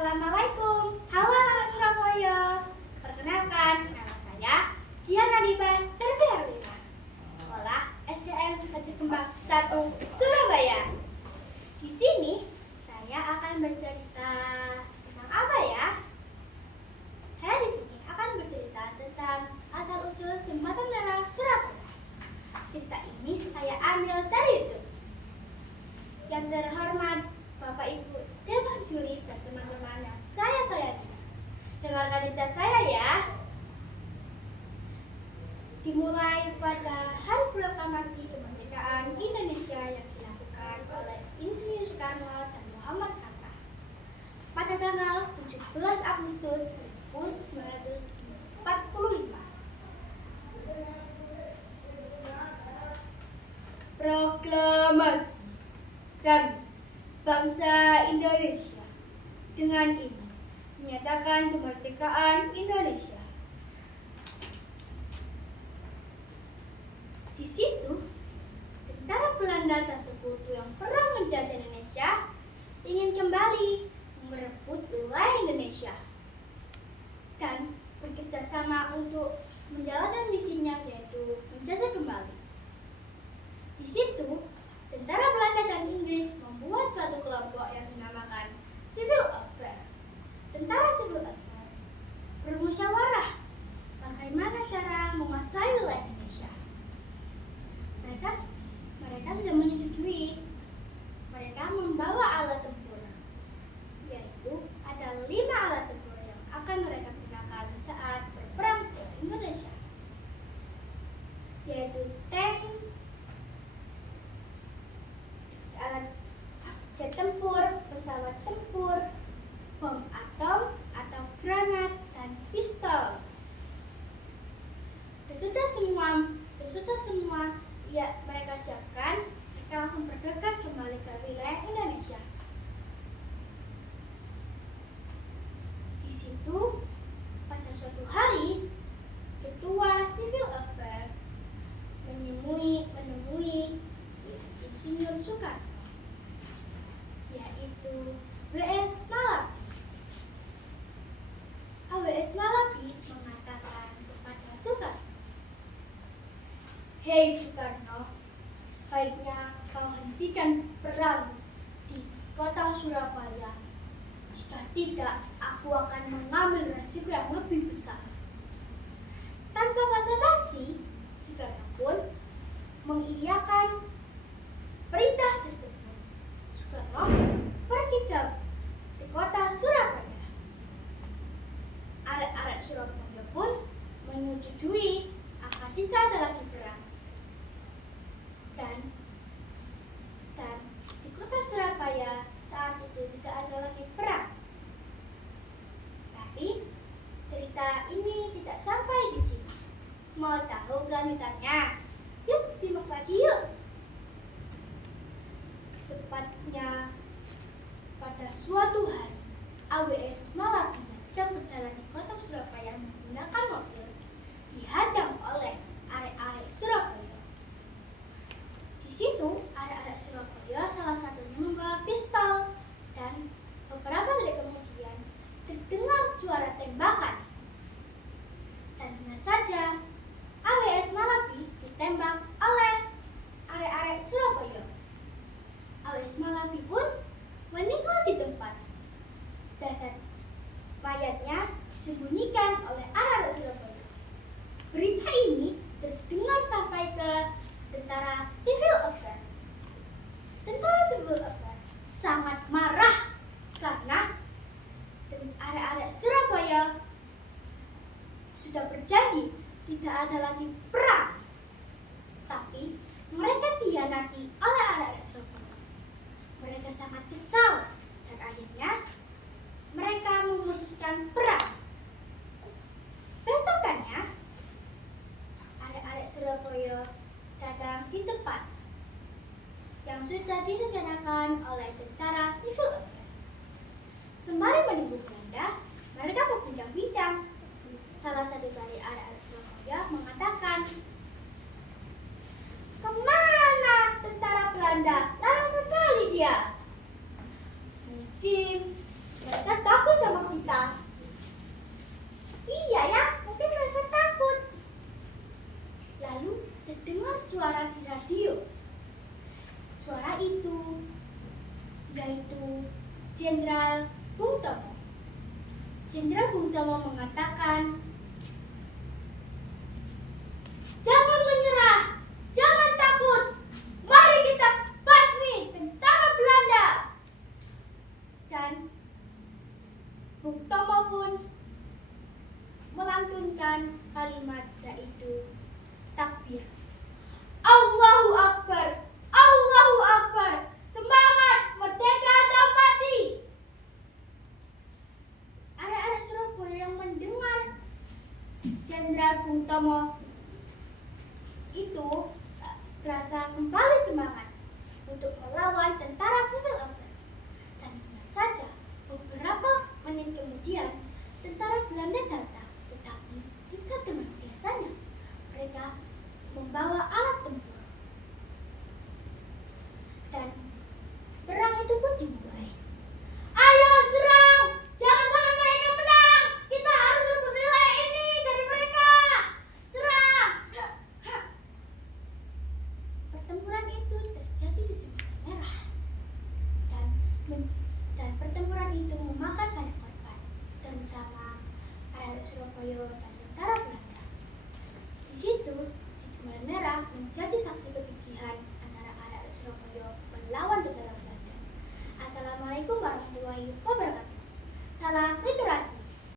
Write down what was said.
Assalamualaikum, halo anak Surabaya. Perkenalkan, nama saya Jian Nadiba Serviarlina, Sekolah SDN Haji Kembang 1 Surabaya. Di sini saya akan bercerita tentang apa ya? Saya di sini akan bercerita tentang asal-usul Jembatan Merah Surabaya. Cerita ini saya ambil dari YouTube. Yang terhormat Bapak Ibu Dewan Juri dan teman-teman yang saya sayangi, dengarkan cerita saya ya. Dimulai pada Hari Proklamasi Kemerdekaan Indonesia yang dilakukan oleh Insinyur Soekarno dan Muhammad Hatta pada tanggal 17 Agustus 1945. Proklamasi dan bangsa Indonesia dengan ini menyatakan kemerdekaan Indonesia. Di situ, tentara Belanda dan sekutu yang pernah menjajah Indonesia ingin kembali merebut wilayah Indonesia dan bekerja sama untuk menjalankan misinya, yaitu menjajah kembali. Di situ, tentara Belanda dan Inggris membuat suatu kelompok yang dinamakan Civil Affair. Tentara Civil Affair bermusyawarah bagaimana cara menguasai wilayah Indonesia. Mereka sudah menyetujui. Mereka membawa alat tempur, yaitu ada 5 alat tempur yang akan mereka gunakan saat berperang ke Indonesia, yaitu tank, alat jet tempur, pesawat tempur, bom atom atau granat, dan pistol. Sesudah semua mereka siapkan, mereka langsung bergegas kembali ke wilayah Indonesia. Di situ, pada suatu hari, Ketua Civil Affair menemui Insinyur Soekarno, yaitu W.S. Malabi. W.S. Malabi mengatakan kepada Soekarno, "Hei Soekarno, sebaiknya kau hentikan perang di kota Surabaya. Jika tidak, aku akan mengambil resiko yang lebih besar." Tanpa basa-basi, Soekarno pun mengiyakan perintah tersebut. Soekarno pergi ke kota Surabaya. Arek-arek Surabaya pun menyetujui akan tidak ada lagi perang. Dan di kota Surabaya saat itu tidak ada lagi perang. Tapi cerita ini tidak sampai di sini. Mau tahu kelanjutannya? Yuk simak lagi yuk. Tepatnya pada suatu hari, W.S. Malabi yang sedang berjalan di kota Surabaya menggunakan mobil dihadang oleh arek-arek Surabaya. Di situ, arek-arek Surabaya salah satunya membawa pistol, dan beberapa detik kemudian terdengar suara tembakan. Dan benar saja, W.S. Malabi ditembak oleh arek-arek Surabaya. W.S. Malabi pun meninggal di tempat. Jasad mayatnya disembunyikan oleh arek-arek Surabaya. Berita ini terdengar sampai ke tentara Civil Affair. Tentara Civil Affair sangat marah karena arek-arek Surabaya sudah berjanji tidak ada lagi perang. Tapi mereka dikhianati oleh arek-arek Surabaya. Mereka sangat kesal dan akhirnya mereka memutuskan perang. Besokannya, arek-arek Surabaya datang di tempat yang sudah direncanakan oleh tentara Civil Affair. Sembari menunggu Belanda, mereka berbincang-bincang. Salah satu dari arek-arek Surabaya mengatakan, "Kemana tentara Belanda? Lama sekali dia." Mungkin mereka takut Tomo mengatakan, "Jangan menyerah, jangan takut. Mari kita basmi tentara Belanda." Dan Bung Tomo pun melantunkan kalimat yaitu takbir. Allahu Akbar, Allahu Akbar, semangat, merdeka atau mati. Arek-arek Surabaya yang mendengar Jenderal Bung Tomo itu merasa kembali semangat untuk melawan tentara sivil Afgan. Dan benar saja, beberapa menit kemudian tentara Belanda datang, tetapi tidak dengan biasanya. Mereka membawa alat tempur. Dan perang itu pun dimulai. Ayo serang! Jangan sampai mereka menang! Kita harus rebut wilayah ini dari mereka! Serang! Pertempuran itu terjadi di Jembatan Merah. Dan pertempuran itu memakan banyak korban, terutama para Surabaya dan tentara Belanda. Di situ, di Jembatan Merah menjadi saksi kegigihan antara anak Surabaya melawan tentara Belanda. Assalamualaikum warahmatullahi wabarakatuh. Salam literasi.